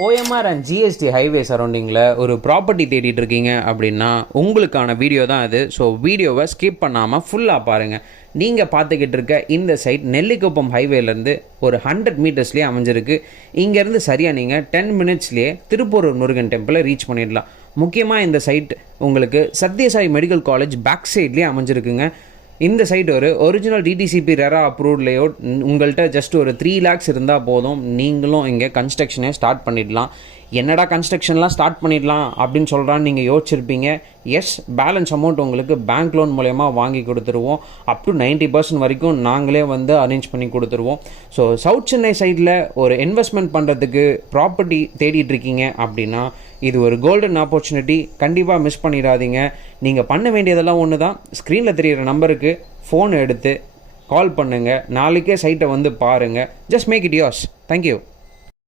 OMR and GST highway சரௌண்டிங்கில் ஒரு property தேடிட்டு இருக்கீங்க அப்படின்னா உங்களுக்கான வீடியோ தான் இது. ஸோ வீடியோவை ஸ்கிப் பண்ணாமல் ஃபுல்லாக பாருங்கள். நீங்கள் பார்த்துக்கிட்டு இருக்க இந்த சைட் நெல்லிக்குப்பம் ஹைவேலேருந்து ஒரு 100 மீட்டர்ஸ்லேயே அமைஞ்சிருக்கு. இங்கேருந்து சரியாக நீங்கள் 10 மினிட்ஸ்லேயே திருப்பூர் முருகன் டெம்பிளை ரீச் பண்ணிடலாம். முக்கியமாக இந்த சைட் உங்களுக்கு சத்யசாய் மெடிக்கல் காலேஜ் பேக் சைட்லேயே அமைஞ்சிருக்குங்க. இந்த சைட் ஒரு original DTCP RERA approved layout. உங்கள்கிட்ட ஜஸ்ட் ஒரு 3 lakhs இருந்தால் போதும், நீங்களும் இங்கே கன்ஸ்ட்ரக்ஷனே ஸ்டார்ட் பண்ணிடலாம். என்னடா கன்ஸ்ட்ரக்ஷன்லாம் ஸ்டார்ட் பண்ணிடலாம் அப்படின்னு சொல்கிறான்னு நீங்கள் யோசிச்சிருப்பீங்க. எஸ், பேலன்ஸ் அமௌண்ட் உங்களுக்கு பேங்க் லோன் மூலயமா வாங்கி கொடுத்துருவோம். அப் டு 90% வரைக்கும் நாங்களே வந்து அரேஞ்ச் பண்ணி கொடுத்துருவோம். ஸோ சவுத் சென்னை சைடில் ஒரு இன்வெஸ்ட்மெண்ட் பண்ணுறதுக்கு ப்ராப்பர்ட்டி தேடிட்டு இருக்கீங்க அப்படின்னா இது ஒரு கோல்டன் ஆப்பர்ச்சுனிட்டி. கண்டிப்பாக மிஸ் பண்ணிடாதீங்க. நீங்கள் பண்ண வேண்டியதெல்லாம் ஒன்று தான். ஸ்க்ரீனில் தெரிகிற நம்பருக்கு ஃபோன் எடுத்து கால் பண்ணுங்கள். நாளைக்கே சைட்டை வந்து பாருங்கள். Just make it yours. Thank you.